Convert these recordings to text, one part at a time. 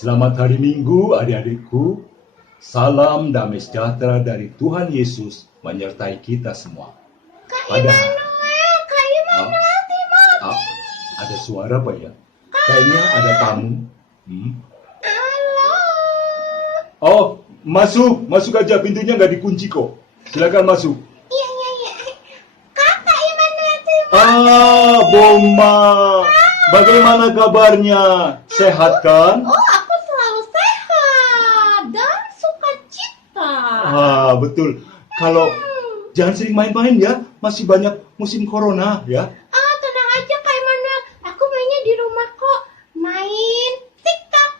Selamat hari Minggu adik-adikku. Salam damai sejahtera dari Tuhan Yesus menyertai kita semua. Kak Pada Immanuel, ah, ada suara apa ya? Kayaknya ada tamu. halo. Oh, masuk aja, pintunya nggak dikunci kok. Silakan masuk. Iya. Kakak Immanuel Timothy. Boma, bagaimana kabarnya? Sehat kan? Oh, aku selalu sehat dan sukacita. Betul. Kalau jangan sering main-main ya, masih banyak musim corona ya. Tenang aja Kak Immanuel, aku mainnya di rumah kok. Main TikTok.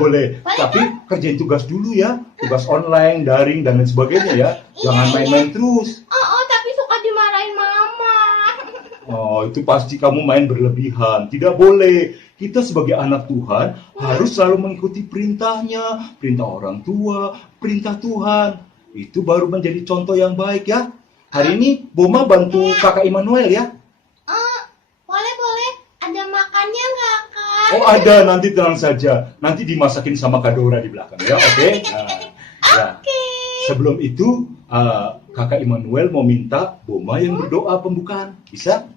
Boleh. Tapi kerjain tugas dulu ya, tugas online, daring dan lain sebagainya ya. Jangan main-main terus. Tapi suka dimarahin mama. Itu pasti kamu main berlebihan. Tidak boleh. Kita sebagai anak Tuhan harus selalu mengikuti perintahnya, perintah orang tua, perintah Tuhan. Itu baru menjadi contoh yang baik ya. Hari ini Boma bantu kakak Immanuel ya. Boleh. Ada makannya nggak, Kak? Oh ada, nanti tenang saja. Nanti dimasakin sama Kak Dora di belakang ya, oke? Oke. Sebelum itu, kakak Immanuel mau minta Boma yang berdoa pembukaan. Bisa?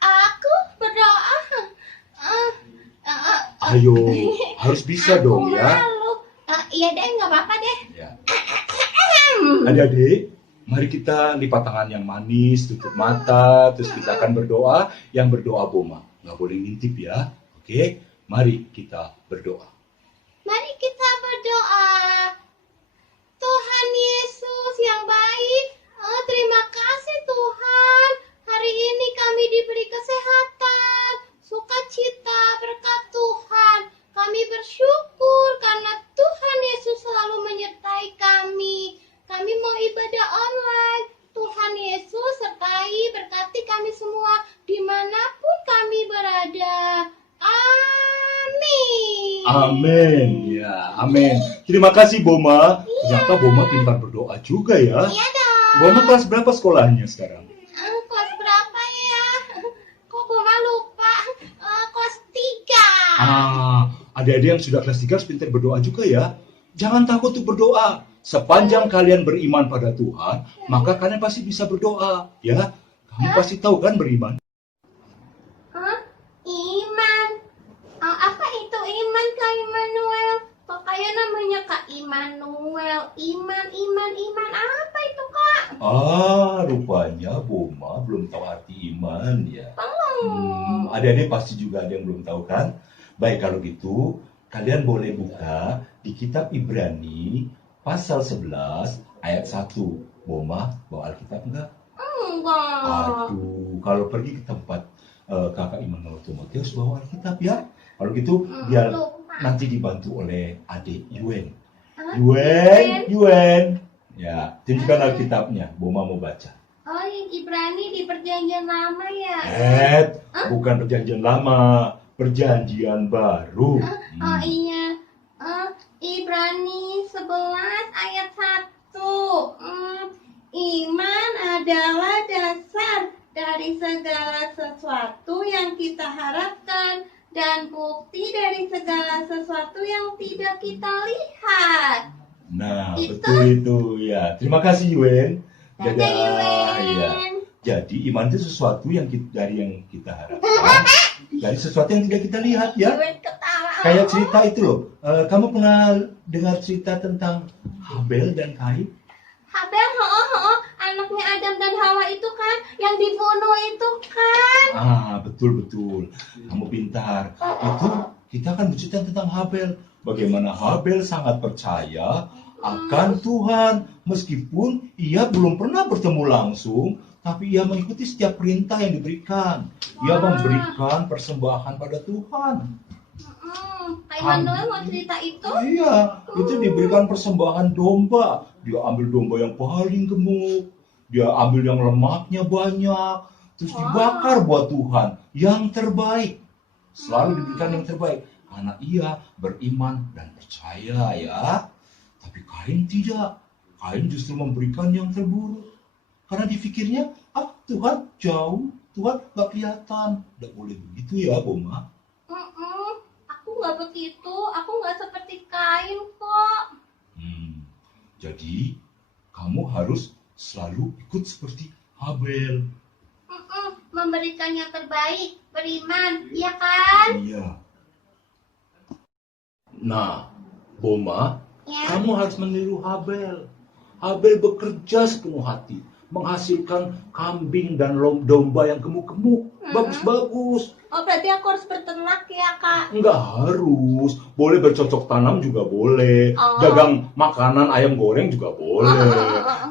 Aku berdoa. Ayo, harus bisa dong ya. Malu. Iya deh, nggak apa-apa deh. Ya. Adik-adik, mari kita lipat tangan yang manis, tutup mata, terus kita akan berdoa. Yang berdoa Boma, nggak boleh ngintip ya. Oke, mari kita berdoa. Mari kita berdoa. Tuhan Yesus yang baik, terima kasih Tuhan. Hari ini kami diberi kesehatan, sukacita berkat Tuhan. Kami bersyukur karena Tuhan Yesus selalu menyertai kami. Kami mau ibadah online. Tuhan Yesus sertai berkati kami semua dimanapun kami berada. Amin. Amin, ya, amin. Terima kasih Boma. Ternyata Boma pintar berdoa juga ya. Iya dong. Boma kelas berapa sekolahnya sekarang? Kelas berapa ya? Kok Boma lupa? Kelas 3. Adik-adik yang sudah kelas 3 harus pintar berdoa juga ya. Jangan takut untuk berdoa. Sepanjang kalian beriman pada Tuhan, maka kalian pasti bisa berdoa, ya. Kamu pasti tahu kan beriman. Iman. Apa itu iman, Kak Immanuel? Kok kayak namanya Kak Immanuel? Iman. Apa itu, Kak? Rupanya Boma belum tahu arti iman ya. Belum. Adik-adik pasti juga ada yang belum tahu kan? Baik, kalau gitu kalian boleh buka di kitab Ibrani pasal 11 ayat 1. Boma bawa Alkitab enggak? Enggak. Kalau pergi ke tempat kakak Immanuel Timotius bawa Alkitab ya. Kalau gitu biar nanti dibantu oleh adik Yuen. Yuen. Ya, tunjukkan Alkitabnya. Boma mau baca. Yang Ibrani di perjanjian lama ya? Bukan perjanjian lama, perjanjian baru. Iya. Ibrani 11 ayat 1. Iman adalah dasar dari segala sesuatu yang kita harapkan dan bukti dari segala sesuatu yang tidak kita lihat. Nah, betul itu ya. Terima kasih Yuen. Dadah, Yuen. Ya. Jadi iman itu sesuatu yang dari yang kita harapkan, dari sesuatu yang tidak kita lihat ya. Yuen ketawa. Kayak cerita itu loh. Kamu pernah dengar cerita tentang Habel dan Kain? Habel, anaknya Adam dan Hawa itu kan, yang dibunuh itu kan. Betul. Kamu pintar. Itu kita akan bercerita tentang Habel. Bagaimana Habel sangat percaya akan Tuhan. Meskipun ia belum pernah bertemu langsung, tapi ia mengikuti setiap perintah yang diberikan. Ia memberikan persembahan pada Tuhan. Kak Immanuel mau cerita itu? Iya, itu diberikan persembahan domba. Dia ambil domba yang paling gemuk. Dia ambil yang lemaknya banyak. Terus dibakar buat Tuhan. Yang terbaik. Selalu diberikan yang terbaik. Karena ia beriman dan percaya ya. Tapi Kain tidak. Kain justru memberikan yang terburuk. Karena dipikirnya, Tuhan jauh. Tuhan gak kelihatan. Tidak boleh begitu ya, Boma. Aku nggak begitu. Aku nggak seperti Kain kok. Jadi kamu harus selalu ikut seperti Habel. Memberikan yang terbaik, beriman, iya kan? Iya. Nah, Boma, Ya. kamu harus meniru Habel. Habel bekerja sepenuh hati, menghasilkan kambing dan domba yang gemuk-gemuk, bagus-bagus. Oh, berarti aku harus berternak ya, Kak? Enggak harus, boleh bercocok tanam juga boleh, Oh. dagang makanan ayam goreng juga boleh.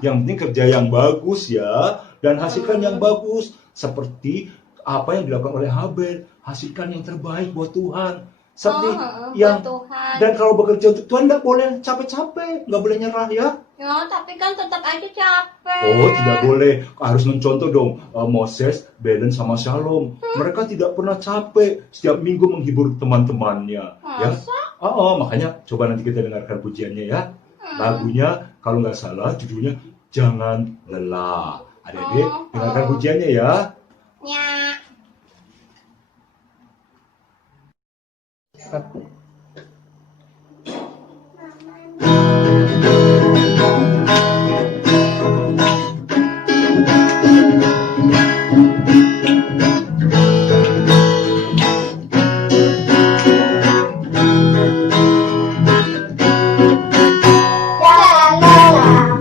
Yang penting kerja yang bagus ya, dan hasilkan yang bagus. Seperti apa yang dilakukan oleh Habel, hasilkan yang terbaik buat Tuhan. Seperti yang buat Tuhan. dan kalau bekerja untuk Tuhan nggak boleh capek-capek, nggak boleh nyerah ya. Ya, tapi kan tetap aja capek. Oh, tidak boleh. Harus mencontoh dong Moses, Belen, sama Shalom. Mereka tidak pernah capek. Setiap minggu menghibur teman-temannya. Ya. Makanya coba nanti kita dengarkan pujiannya ya. Lagunya kalau nggak salah judulnya Jangan Lelah. Adik-adik dengarkan pujiannya ya. Ya. Jangan lelah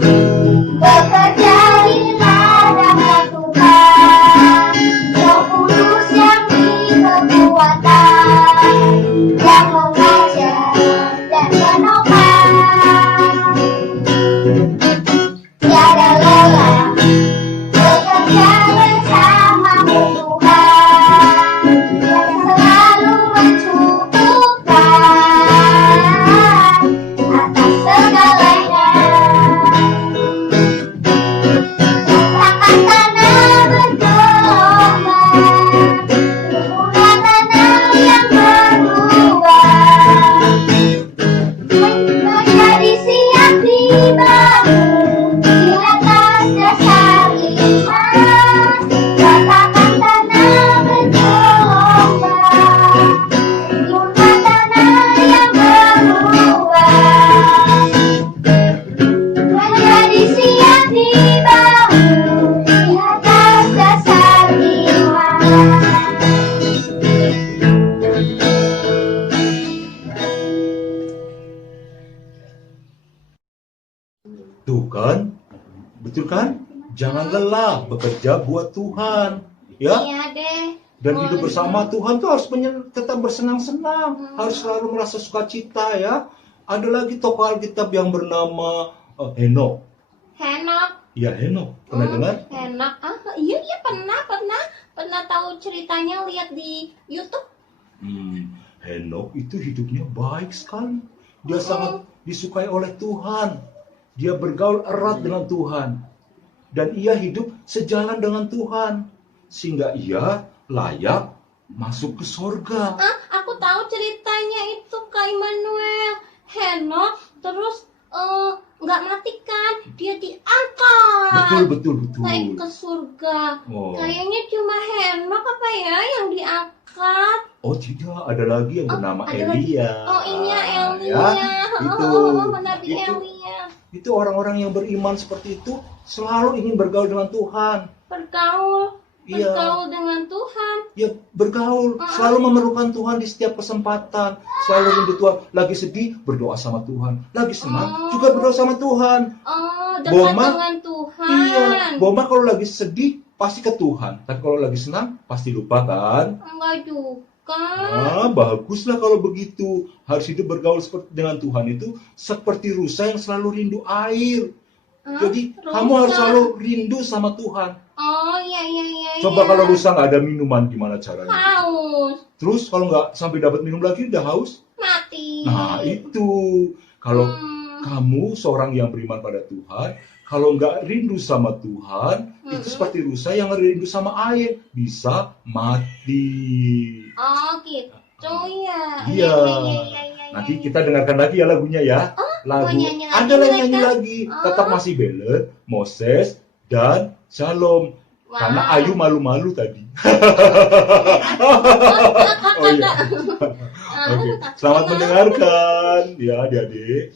bekerja di ladang Tuhan, Roh Kudus yang beri kekuatan, yang mengajar dan menopang. Tiada lelah bekerja bersamamu Tuhan, yang selalu mencukupkan atas segalanya. Rasakan tanah bergelombang, tumbuhlah tanah yang berubah, menjadi siap dibangun di atas dasar iman. Rasakan tanah bergelombang, tumbuhlah tanah yang berubah, menjadi siap dibangun di atas dasar iman. Tuh kan, betul kan? Jangan lelah bekerja buat Tuhan. Ya, Iya deh. dan hidup bersama Tuhan tuh harus tetap bersenang-senang, harus selalu merasa sukacita ya. Ada lagi tokoh Alkitab yang bernama Henok. Henok. Ya, Henok. Pernah dengar? Henok. Iya pernah tahu ceritanya, lihat di YouTube. Henok itu hidupnya baik sekali. Dia sangat disukai oleh Tuhan. Dia bergaul erat dengan Tuhan. Dan ia hidup sejalan dengan Tuhan. Sehingga ia layak masuk ke sorga. Aku tahu ceritanya itu, Kak Immanuel. Henok terus nggak mati kan, dia diangkat Betul. naik ke surga. Oh. Kayaknya cuma Henok apa ya yang diangkat. Oh tidak, ada lagi yang bernama ada lagi. Elia. Oh iya, Elia. Ya, Nabi Elia. Itu orang-orang yang beriman seperti itu selalu ingin bergaul dengan Tuhan. Bergaul Iya. dengan Tuhan. Ya bergaul, selalu memerlukan Tuhan di setiap kesempatan. Selalu rindu Tuhan. Lagi sedih, berdoa sama Tuhan. Lagi senang, juga berdoa sama Tuhan. Dekat Boma, dengan Tuhan. Iya, Boma kalau lagi sedih, pasti ke Tuhan. Tapi kalau lagi senang, pasti lupa kan? Enggak juga. Baguslah kalau begitu. Harus hidup bergaul dengan Tuhan itu seperti rusa yang selalu rindu air. Jadi kamu harus selalu rindu sama Tuhan. Oh iya. Coba kalau rusa nggak ada minuman, gimana caranya? Haus. Terus kalau nggak sampai dapat minum lagi, udah haus? Mati. Nah itu. Kalau kamu seorang yang beriman pada Tuhan, kalau nggak rindu sama Tuhan, itu seperti rusa yang rindu sama air, bisa mati. Oh gitu ya. Iya. Nanti kita dengarkan lagi ya lagunya ya. Lagu nyanyi lagi ada lagi mereka? nyanyi lagi. Tetap masih Belen, Moses, dan Shalom. Karena Wow. Ayu malu-malu tadi. Kakak, Oh iya. Oke, selamat Kakak. mendengarkan ya adik-adik.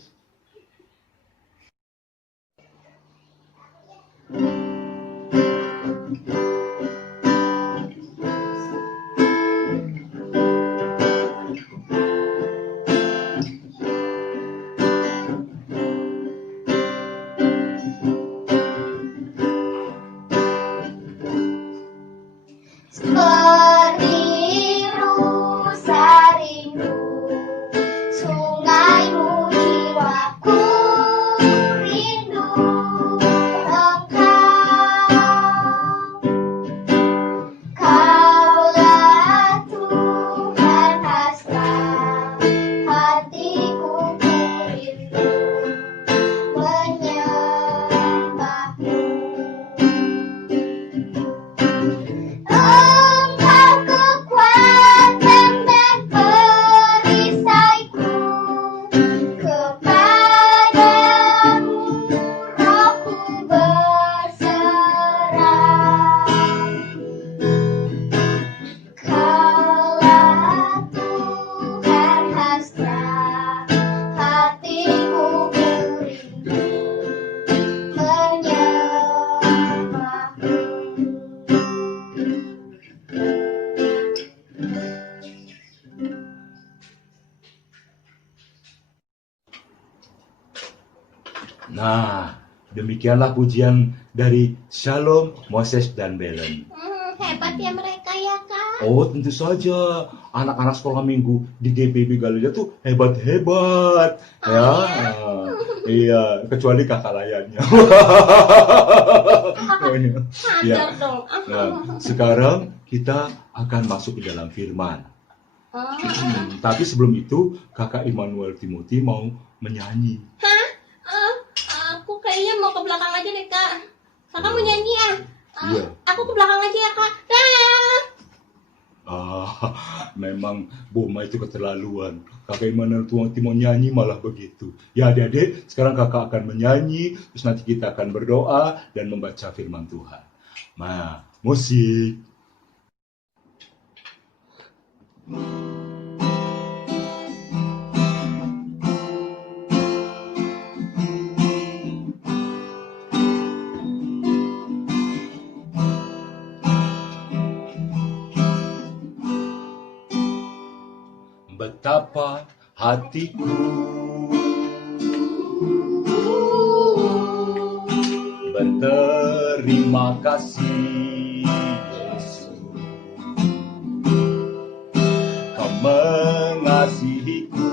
Seperti rusa rindu, sungaimu jiwaku rindu engkau. Kaulah Tuhan hasrat hatiku ku rindu menyembahmu. Engkau kekuatan dan perisaiku, kepadamu rohku berserah. Kaulah Tuhan hasrat hatiku ku rindu menyembahmu. Nah, demikianlah pujian dari Shalom, Moses, dan Belen. Hebat ya mereka ya, Kak. Oh, tentu saja. Anak-anak sekolah minggu di GPB Galilea tuh hebat-hebat. Oh, Ya, iya? iya, kecuali kakak layannya. Oh, iya. Ya. Ajar dong. Nah, sekarang kita akan masuk ke dalam firman. Tapi sebelum itu, kakak Immanuel Timothy mau menyanyi. Hah? Aku kayaknya mau ke belakang aja deh, Kak. Kakak mau nyanyi ya? Iya. Aku ke belakang aja ya, Kak. Dah. Memang Boma itu keterlaluan. Kakak Immanuel Timothy mau nyanyi malah begitu. Ya adik-adik, sekarang kakak akan menyanyi, terus nanti kita akan berdoa dan membaca firman Tuhan. Nah, musik. Betapa hatiku berterima kasih, Yesus. Kau mengasihiku,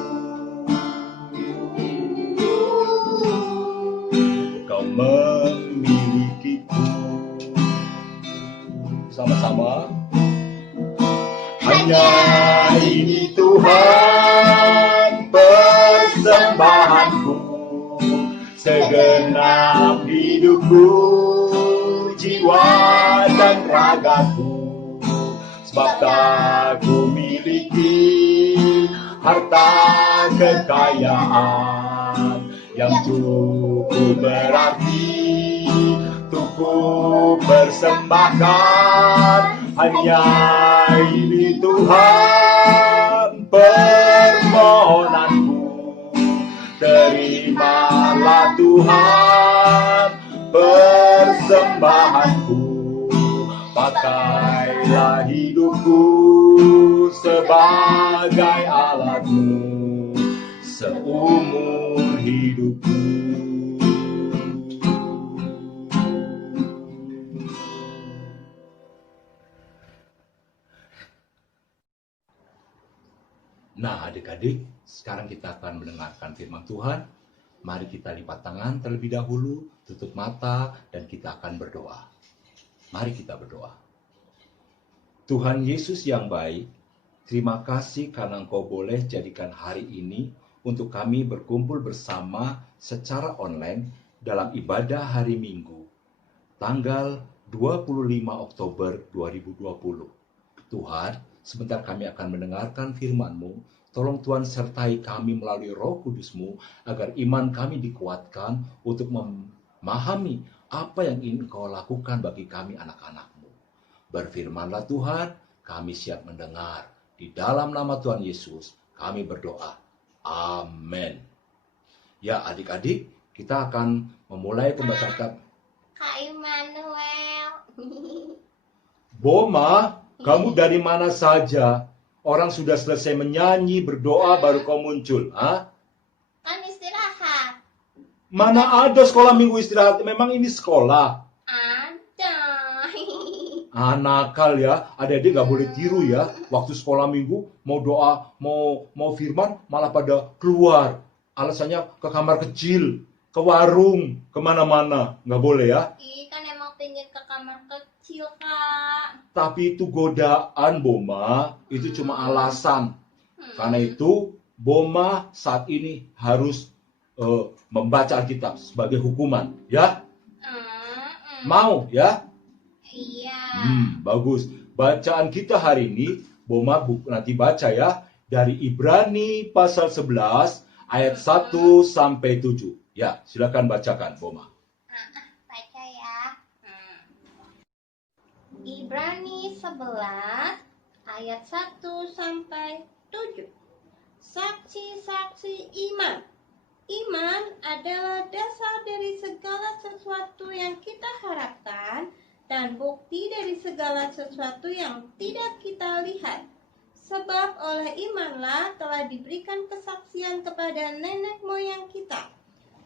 Kau memilikiku. Sama-sama. Hanya ini Tuhan persembahanku, segenap hidupku, jiwa dan ragaku. Sebab tak ku miliki harta kekayaan yang cukup berarti untuk ku persembahkan. Hanya ini Tuhan permohonanku, terimalah Tuhan persembahanku. Pakailah hidupku sebagai alatmu seumur hidupku. Nah, adik-adik, sekarang kita akan mendengarkan firman Tuhan. Mari kita lipat tangan terlebih dahulu, tutup mata, dan kita akan berdoa. Mari kita berdoa. Tuhan Yesus yang baik, terima kasih karena Engkau boleh jadikan hari ini untuk kami berkumpul bersama secara online dalam ibadah hari Minggu, tanggal 25 Oktober 2020. Tuhan, sebentar kami akan mendengarkan firman-Mu. Tolong Tuhan sertai kami melalui Roh Kudus-Mu, agar iman kami dikuatkan untuk memahami apa yang ingin Engkau lakukan bagi kami anak-anak-Mu. Berfirmanlah Tuhan, kami siap mendengar. Di dalam nama Tuhan Yesus, kami berdoa. Amin. Ya adik-adik, kita akan memulai pembacaan. Kak Immanuel. Boma, kamu dari mana saja? Orang sudah selesai menyanyi, berdoa, baru kau muncul. Hah? Kan istirahat. Mana ada sekolah minggu istirahat? Memang ini sekolah. Ada. Nakal ya. Adik-adik nggak boleh tiru ya. Waktu sekolah minggu, mau doa, mau firman, malah pada keluar. Alasannya ke kamar kecil, ke warung, kemana-mana. Nggak boleh ya. Ih, kan emang pengen ke kamar kecil, Kak. Tapi itu godaan, Boma. Itu cuma alasan. Karena itu, Boma saat ini harus membaca Alkitab sebagai hukuman. Ya? Mau ya? Iya. Bagus. Bacaan kita hari ini, Boma nanti baca ya. Dari Ibrani pasal 11, ayat 1 sampai 7. Ya, silakan bacakan, Boma. Baca ya. Ibrani 11 ayat 1 sampai 7. Saksi-saksi iman. Iman adalah dasar dari segala sesuatu yang kita harapkan dan bukti dari segala sesuatu yang tidak kita lihat. Sebab oleh imanlah telah diberikan kesaksian kepada nenek moyang kita.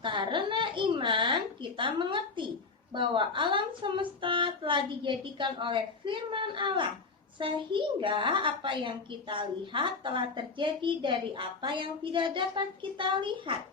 Karena iman kita mengerti bahwa alam semesta telah dijadikan oleh firman Allah, sehingga apa yang kita lihat telah terjadi dari apa yang tidak dapat kita lihat.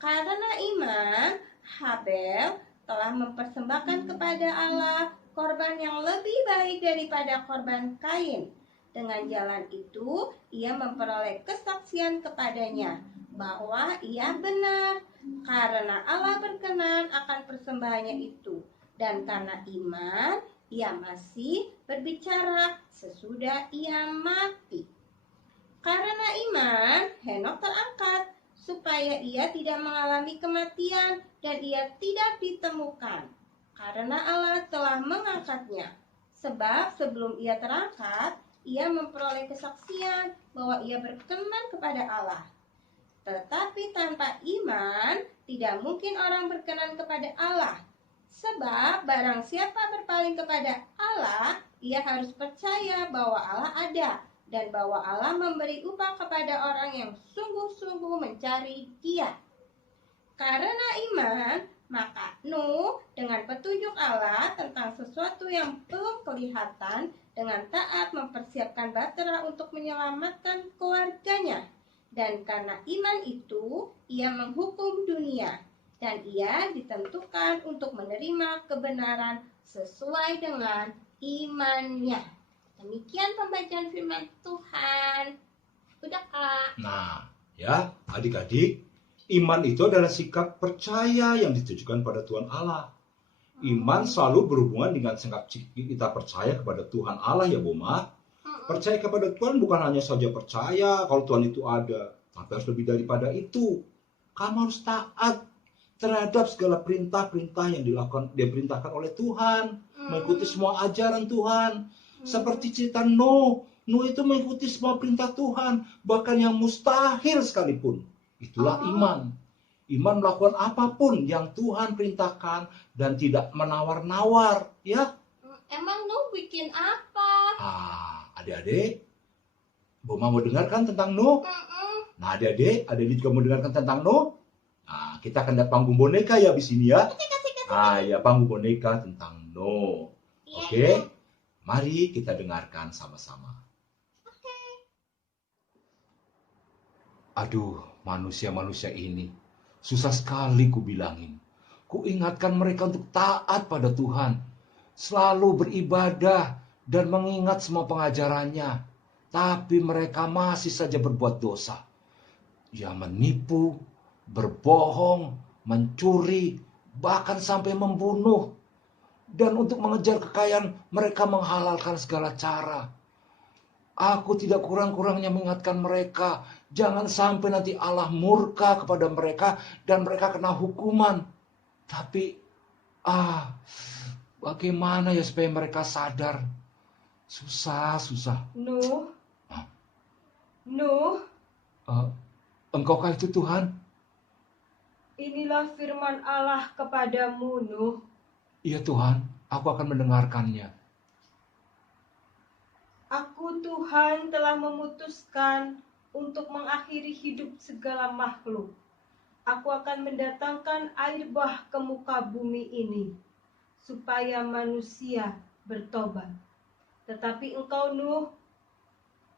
Karena iman, Habel telah mempersembahkan kepada Allah korban yang lebih baik daripada korban Kain. Dengan jalan itu, ia memperoleh kesaksian kepadanya bahwa ia benar, karena Allah berkenan akan persembahannya itu. Dan karena iman, ia masih berbicara sesudah ia mati. Karena iman, Henok terangkat supaya ia tidak mengalami kematian dan ia tidak ditemukan. Karena Allah telah mengangkatnya. Sebab sebelum ia terangkat, ia memperoleh kesaksian bahwa ia berkenan kepada Allah. Tetapi tanpa iman, tidak mungkin orang berkenan kepada Allah. Sebab barang siapa berpaling kepada Allah, ia harus percaya bahwa Allah ada dan bahwa Allah memberi upah kepada orang yang sungguh-sungguh mencari Dia. Karena iman, maka Nuh dengan petunjuk Allah tentang sesuatu yang belum kelihatan dengan taat mempersiapkan bahtera untuk menyelamatkan keluarganya. Dan karena iman itu, ia menghukum dunia. Dan ia ditentukan untuk menerima kebenaran sesuai dengan imannya. Demikian pembacaan firman Tuhan. Udah, Kak. Nah, ya adik-adik, iman itu adalah sikap percaya yang ditujukan pada Tuhan Allah. Iman selalu berhubungan dengan sikap kita percaya kepada Tuhan Allah ya, Boma. Percaya kepada Tuhan bukan hanya saja percaya kalau Tuhan itu ada, tapi harus lebih daripada itu. Kamu harus taat terhadap segala perintah-perintah yang diperintahkan oleh Tuhan, mengikuti semua ajaran Tuhan. Seperti cerita Nuh itu mengikuti semua perintah Tuhan, bahkan yang mustahil sekalipun. Itulah iman. Iman melakukan apapun yang Tuhan perintahkan dan tidak menawar-nawar, ya. Emang Nuh bikin apa? Adik-adik, Boma mau dengarkan tentang Nuh? Nah, adik-adik juga mau dengarkan tentang Nuh? Nah, kita akan lihat panggung boneka ya di sini ya. Ya, panggung boneka tentang Nuh. Oke? Mari kita dengarkan sama-sama. Aduh, manusia-manusia ini susah sekali ku bilangin. Ku ingatkan mereka untuk taat pada Tuhan, selalu beribadah dan mengingat semua pengajarannya. Tapi mereka masih saja berbuat dosa. Ya menipu, berbohong, mencuri, bahkan sampai membunuh. Dan untuk mengejar kekayaan, mereka menghalalkan segala cara. Aku tidak kurang-kurangnya mengingatkan mereka, jangan sampai nanti Allah murka kepada mereka dan mereka kena hukuman. Tapi Ah, bagaimana ya supaya mereka sadar? Susah. Nuh, Hah? Nuh, Eh, Engkaukah itu Tuhan? inilah firman Allah kepadamu, Nuh. Iya Tuhan, aku akan mendengarkannya. Aku Tuhan telah memutuskan untuk mengakhiri hidup segala makhluk. Aku akan mendatangkan air bah ke muka bumi ini, supaya manusia bertobat. Tetapi engkau Nuh,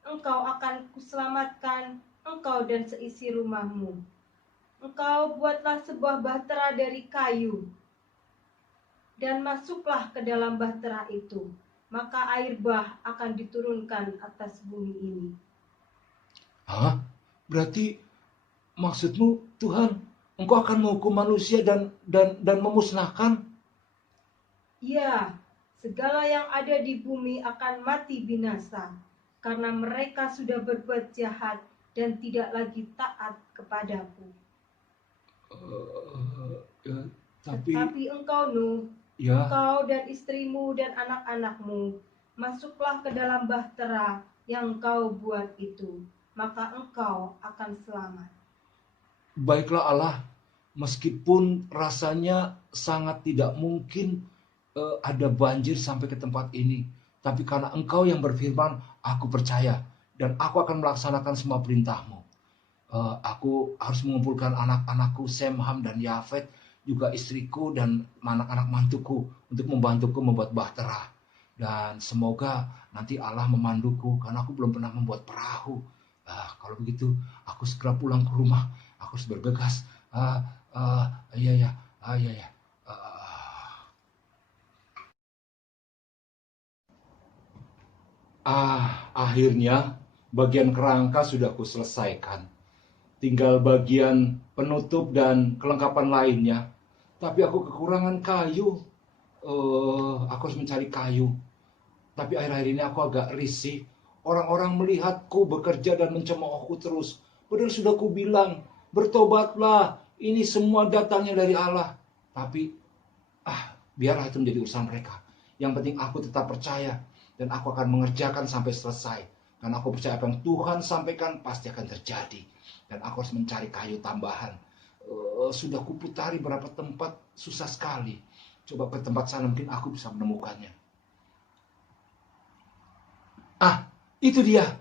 engkau akan kuselamatkan, engkau dan seisi rumahmu. Engkau buatlah sebuah bahtera dari kayu, dan masuklah ke dalam bahtera itu. Maka air bah akan diturunkan atas bumi ini. Hah? Berarti maksudmu Tuhan, Engkau akan menghukum manusia dan memusnahkan? Ya, segala yang ada di bumi akan mati binasa, karena mereka sudah berbuat jahat dan tidak lagi taat kepadaku. Ya, tapi Tetapi engkau Nuh, ya, engkau dan istrimu dan anak-anakmu, masuklah ke dalam bahtera yang engkau buat itu, maka engkau akan selamat. baiklah Allah, meskipun rasanya sangat tidak mungkin ada banjir sampai ke tempat ini, tapi karena Engkau yang berfirman, aku percaya dan aku akan melaksanakan semua perintahmu. Aku harus mengumpulkan anak-anakku Sem, Ham, dan Yafet, juga istriku dan anak-anak mantuku untuk membantuku membuat bahtera. Dan semoga nanti Allah memanduku karena aku belum pernah membuat perahu. Kalau begitu, aku segera pulang ke rumah. Aku harus bergegas. Iya ya, iya ya. Akhirnya bagian kerangka sudah kuselesaikan. Tinggal bagian penutup dan kelengkapan lainnya. Tapi aku kekurangan kayu. Aku harus mencari kayu. Tapi akhir-akhir ini aku agak risih. Orang-orang melihatku bekerja dan mencemoohku terus. Padahal sudah ku bilang, bertobatlah. Ini semua datangnya dari Allah. Tapi, biarlah itu menjadi urusan mereka. Yang penting aku tetap percaya. Dan aku akan mengerjakan sampai selesai. Karena aku percaya apa yang Tuhan sampaikan pasti akan terjadi. Dan aku harus mencari kayu tambahan. Sudah kuputari beberapa tempat, susah sekali. Coba ke tempat sana mungkin aku bisa menemukannya. Itu dia.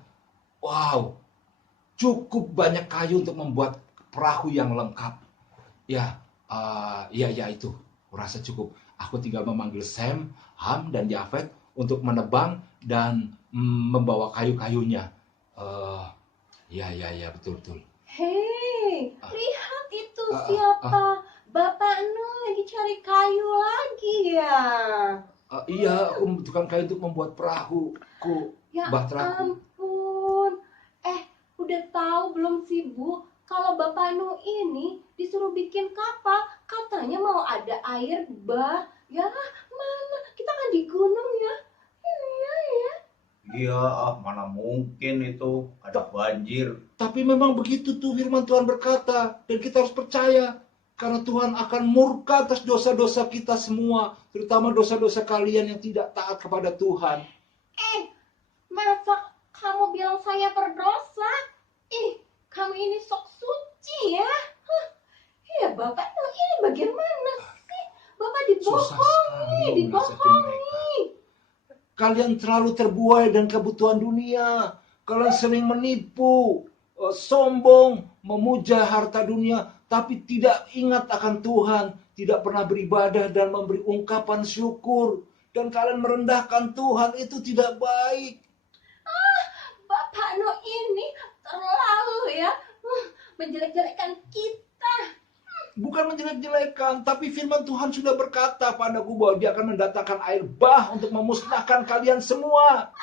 Wow, cukup banyak kayu untuk membuat perahu yang lengkap. Ya, ya itu. Kurasa cukup. Aku tinggal memanggil Sem, Ham, dan Yafet untuk menebang dan membawa kayu-kayunya. Ya, betul. Hei, lihat itu siapa? Bapak Nuh lagi cari kayu lagi ya? Iya, aku membutuhkan kayu untuk membuat perahuku, Ya bahteraku. ampun. Udah tahu belum sih Bu? Kalau Bapak Nuh ini disuruh bikin kapal, katanya mau ada air bah. Ya mana? Kita kan di gunung ya. Iya ya. Iya, mana mungkin itu ada banjir. Tapi memang begitu tuh firman Tuhan berkata, dan kita harus percaya. Karena Tuhan akan murka atas dosa-dosa kita semua, terutama dosa-dosa kalian yang tidak taat kepada Tuhan. Masa kamu bilang saya berdosa? Kamu ini sok suci ya. Iya, Bapak Nuh ini bagaimana sih? Bapak Susah sekali menasihati mereka. Kalian terlalu terbuai dengan kebutuhan dunia. Kalian sering menipu, sombong, memuja harta dunia, tapi tidak ingat akan Tuhan, tidak pernah beribadah dan memberi ungkapan syukur. Dan kalian merendahkan Tuhan, itu tidak baik. Bapak Nuh ini terlalu ya menjelek-jelekan kita. Bukan menjelek-jelekan, tapi firman Tuhan sudah berkata padaku bahwa dia akan mendatangkan air bah untuk memusnahkan kalian semua.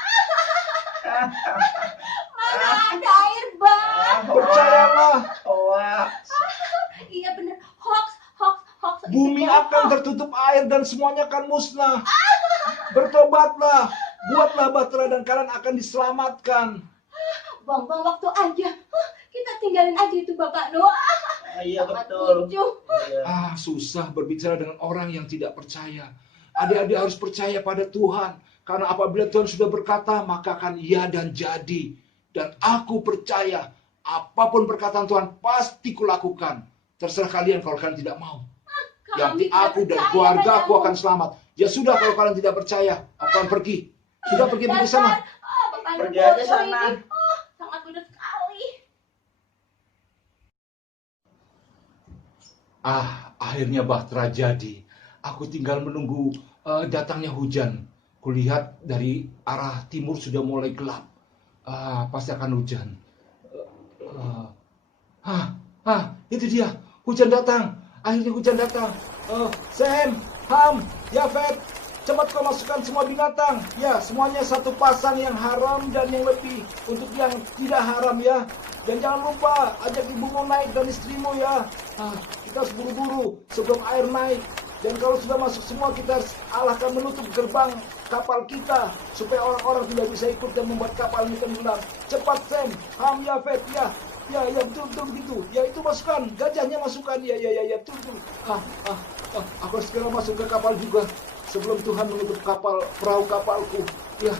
Mana ada air bah? Percayalah, Wah, Iya benar, hoax. bumi Itu akan tertutup air dan semuanya akan musnah. Bertobatlah, buatlah bahtera dan kalian akan diselamatkan. buang-buang waktu aja. Kita tinggalin aja itu Bapak Nuh. Iya Sangat betul. lucu. Iya. Susah berbicara dengan orang yang tidak percaya. Adik-adik harus percaya pada Tuhan. Karena apabila Tuhan sudah berkata, maka akan ya dan jadi. Dan aku percaya, apapun perkataan Tuhan pasti kulakukan. Terserah kalian kalau kalian tidak mau. Yang Kami tidak aku dan percaya keluarga aku padamu. akan selamat. Ya sudah, kalau kalian tidak percaya, aku akan pergi. Sudah pergi sana. Pergi aja sana. Sangat mudah sekali. Akhirnya bahtera jadi. Aku tinggal menunggu datangnya hujan. Kulihat dari arah timur sudah mulai gelap. Pasti akan hujan. Itu dia. Hujan datang. Akhirnya hujan datang. Sam, Ham, Yafet, cepat kau masukkan semua binatang. Ya, semuanya satu pasang yang haram dan yang lebih. Untuk yang tidak haram ya. Dan jangan lupa ajak ibumu naik dan istrimu ya. Kita harus buru-buru sebelum air naik. Dan kalau sudah masuk semua, kita harus alahkan menutup gerbang kapal kita supaya orang-orang tidak bisa ikut dan membuat kapal ini tenggelam. Cepat Sam, Ham, Yafet ya. Ya betul begitu. Ya itu masukkan, gajahnya masukkan. Ya betul. Aku harus segera masuk ke kapal juga sebelum Tuhan menutup perahu kapalku. Ya.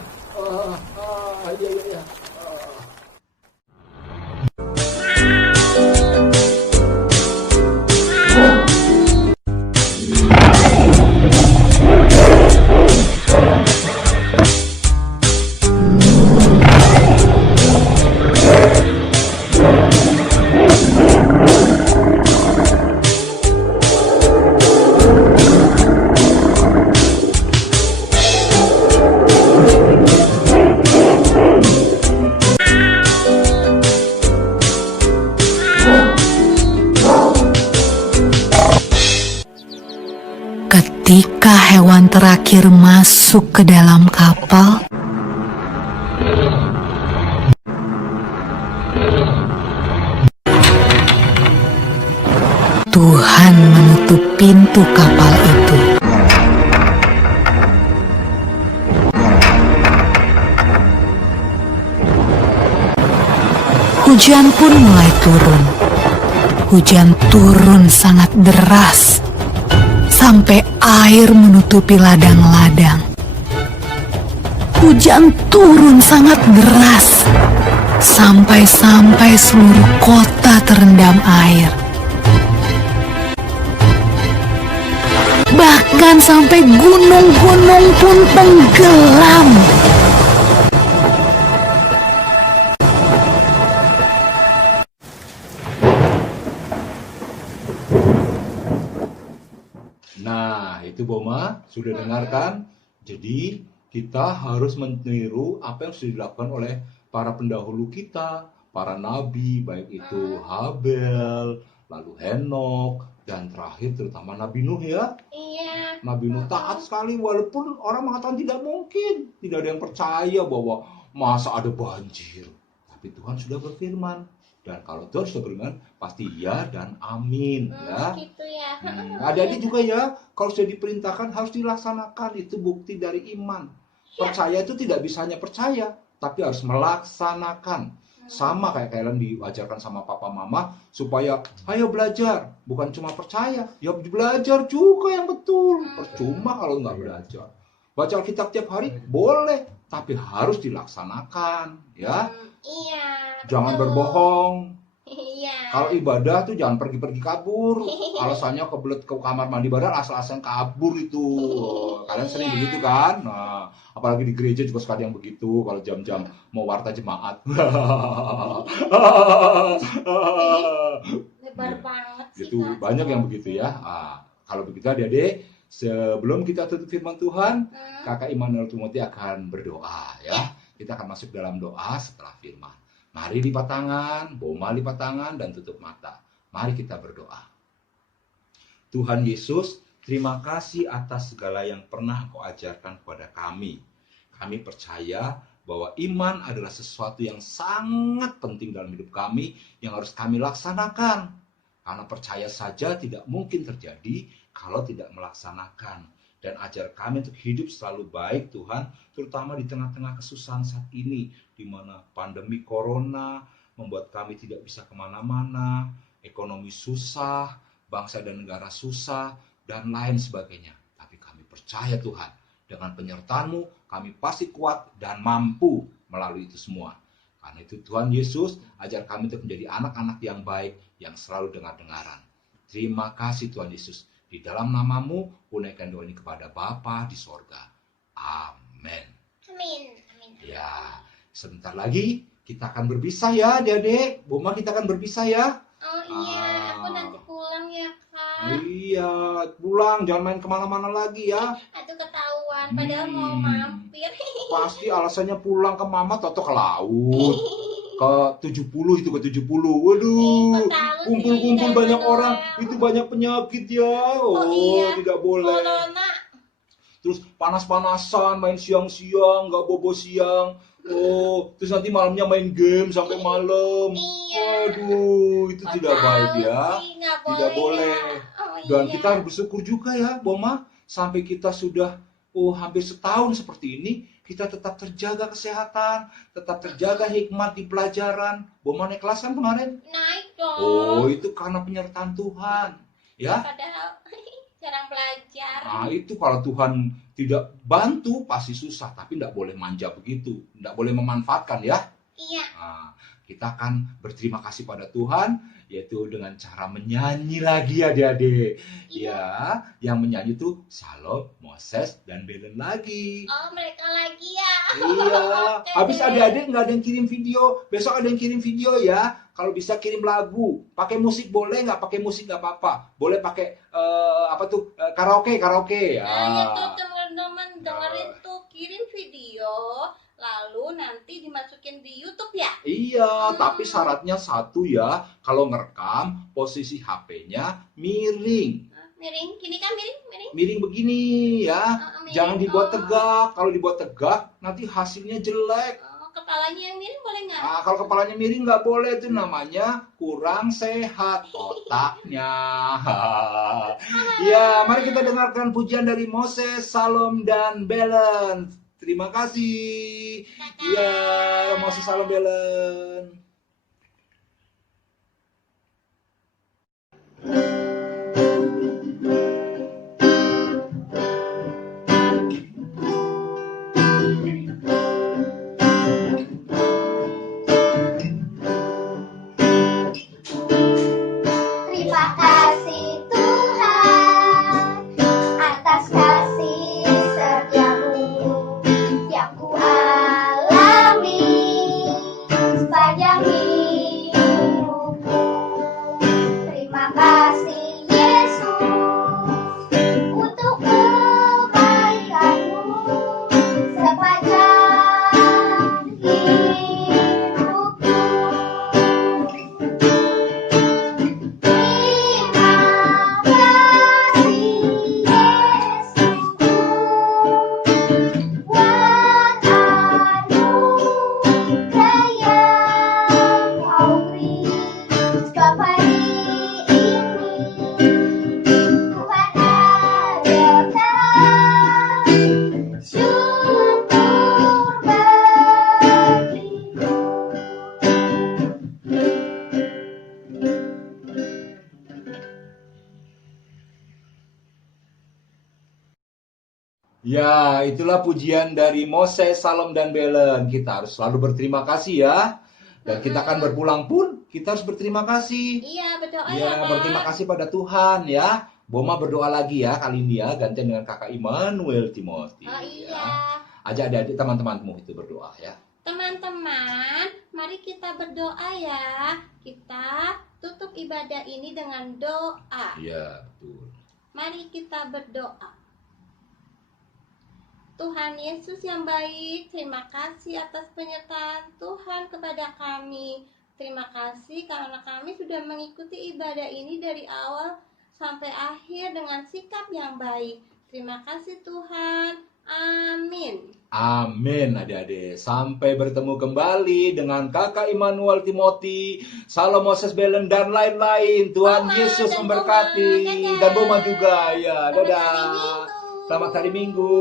Ketika hewan terakhir masuk ke dalam kapal, Tuhan menutup pintu kapal itu. Hujan pun mulai turun. Hujan turun sangat deras, sampai air menutupi ladang-ladang. Hujan turun sangat deras, sampai seluruh kota terendam air. Bahkan sampai gunung-gunung pun tenggelam. Nah, itu Boma, sudah dengarkan? Jadi, kita harus meniru apa yang sudah dilakukan oleh para pendahulu kita, para nabi, baik itu Habel, lalu Henok, dan terakhir terutama Nabi Nuh ya. Iya. Nabi Nuh taat sekali, walaupun orang mengatakan tidak mungkin. Tidak ada yang percaya bahwa masa ada banjir. Tapi Tuhan sudah berfirman. Dan kalau Tuhan sudah berfirman, pasti ya dan amin ya. Gitu ya. Adik-adik juga ya, kalau sudah diperintahkan harus dilaksanakan. Itu bukti dari iman. Percaya itu tidak bisa hanya percaya, tapi harus melaksanakan. Sama kayak kalian diajarkan sama papa mama, supaya ayo belajar. Bukan cuma percaya, ya belajar juga yang betul. Percuma kalau nggak belajar. Baca Alkitab tiap hari boleh, tapi harus dilaksanakan ya. Iya. Jangan betul. berbohong. Iya. Kalau ibadah tuh jangan pergi-pergi kabur. Alasannya kebelet ke kamar mandi badan, asal-asalan kabur itu. Kalian sering begitu kan? Nah, apalagi di gereja juga suka ada yang begitu. Kalau jam-jam mau warta jemaat. Lebar banget sih. Itu Kak. banyak yang begitu ya. Kalau begitu adik-adik, sebelum kita tutup firman Tuhan, Kakak Immanuel Timothy akan berdoa ya. Kita akan masuk dalam doa setelah firman. Mari lipat tangan, Boma lipat tangan, dan tutup mata. Mari kita berdoa. Tuhan Yesus, terima kasih atas segala yang pernah Kau ajarkan kepada kami. Kami percaya bahwa iman adalah sesuatu yang sangat penting dalam hidup kami, yang harus kami laksanakan. Karena percaya saja tidak mungkin terjadi kalau tidak melaksanakan. Dan ajar kami untuk hidup selalu baik Tuhan, terutama di tengah-tengah kesusahan saat ini, di mana pandemi corona membuat kami tidak bisa kemana-mana, ekonomi susah, bangsa dan negara susah, dan lain sebagainya. Tapi kami percaya Tuhan, dengan penyertaan-Mu kami pasti kuat dan mampu melalui itu semua. Karena itu Tuhan Yesus, ajar kami untuk menjadi anak-anak yang baik, yang selalu dengar-dengaran. Terima kasih Tuhan Yesus. Di dalam nama-Mu, kunaikan doa ini kepada Bapa di sorga. Amin. Amin. Amin. Ya, sebentar lagi kita akan berpisah ya adik-adik. Boma, kita akan berpisah ya. Oh iya, aku nanti pulang ya Kak. Iya, pulang. Jangan main kemana-mana lagi ya. Aduh ketahuan, padahal mau mampir. Pasti alasannya pulang ke mama, toto ke laut. Ke 70 itu, ke 70. Waduh, kumpul-kumpul banyak orang. Itu banyak penyakit ya. Oh, iya. tidak boleh. Corona. Terus panas-panasan, main siang-siang, nggak bobo siang. Oh, terus nanti malamnya main game sampai malam. Iya. Waduh, itu tidak baik ya. Tidak boleh. Oh, Dan iya. kita harus bersyukur juga ya, Boma, sampai kita sudah hampir setahun seperti ini, kita tetap terjaga kesehatan, tetap terjaga hikmat di pelajaran. Boma naik kelas kan kemarin? Naik dong. Oh, itu karena penyertaan Tuhan. Ya. Padahal jarang belajar. Nah, itu kalau Tuhan tidak bantu pasti susah, tapi tidak boleh manja begitu, tidak boleh memanfaatkan ya. Iya. Nah, kita akan berterima kasih pada Tuhan, yaitu dengan cara menyanyi lagi adik-adik. Ya, yang menyanyi itu Salom, Moses, dan Belen lagi. Oh, mereka lagi ya. Iya, Oke habis deh. adik-adik nggak ada yang kirim video, besok ada yang kirim video ya. Kalau bisa kirim lagu, pakai musik boleh, nggak pakai musik nggak apa-apa. Boleh pakai karaoke ya. Nah, itu teman-teman dengerin tuh, kirim video, lalu nanti dimasukin di YouTube ya. Iya, tapi syaratnya satu ya, kalau ngerekam posisi HP-nya miring. Miring, gini kan miring. Miring begini ya, Miring. jangan dibuat tegak. Kalau dibuat tegak, nanti hasilnya jelek. Kepalanya yang miring boleh nggak? Nah, kalau kepalanya miring nggak boleh, itu namanya kurang sehat otaknya. Ya, mari kita dengarkan pujian dari Moses, Salom, dan Belen. Terima kasih. Ya, Moses, Salom, Belen. Terima kasih Tuhan atas kasih setiamu yang ku alami sepanjang hidupku. Terima kasih Yesus untuk kebaikanmu sepanjang hidupku. Syukur bagimu. Ya, itulah pujian dari Moses, Salom, dan Belen. Kita harus selalu berterima kasih ya. Dan kita akan berpulang pun, kita harus berterima kasih. Iya, berdoa ya, Ya, Kak. berterima kasih pada Tuhan ya. Boma berdoa lagi ya kali ini ya, gantian dengan kakak Immanuel Timothy. Oh iya. Ya. Ajak adik-adik teman-temanmu itu berdoa ya. Teman-teman, mari kita berdoa ya. Kita tutup ibadah ini dengan doa. Iya, betul. Mari kita berdoa. Tuhan Yesus yang baik, terima kasih atas penyertaan Tuhan kepada kami. Terima kasih karena kami sudah mengikuti ibadah ini dari awal sampai akhir dengan sikap yang baik. Terima kasih Tuhan. Amin. Amin adik-adik. Sampai bertemu kembali dengan kakak Immanuel Timothy, Salom, Moses, Belen, dan lain-lain. Tuhan Boma Yesus dan memberkati. Boma. Dadah. Dan Boma juga. Ya, Selamat dadah. hari Minggu. Selamat hari Minggu.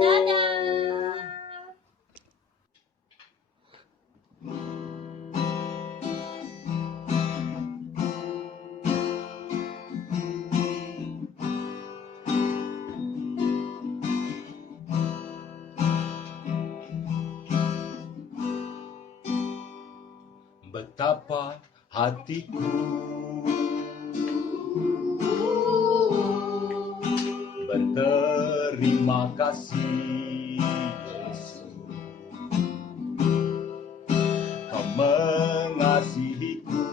Dadah. betapa hatiku berterima kasih, Yesus. Kau mengasihiku,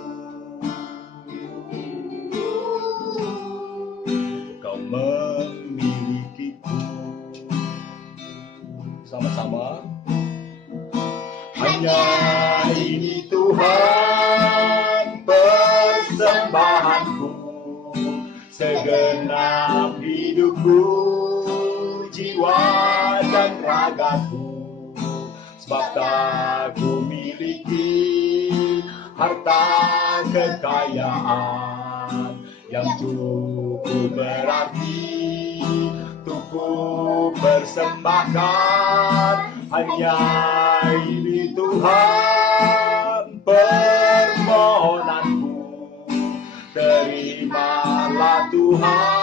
Kau memilikiku. Sama-sama. Hanya ini Tuhan persembahanku, segenap hidupku, jiwa dan ragaku. Sebab tak ku miliki harta kekayaan yang cukup berarti untuk ku persembahkan. Hanya ini Tuhan permohonanku, terimalah Tuhan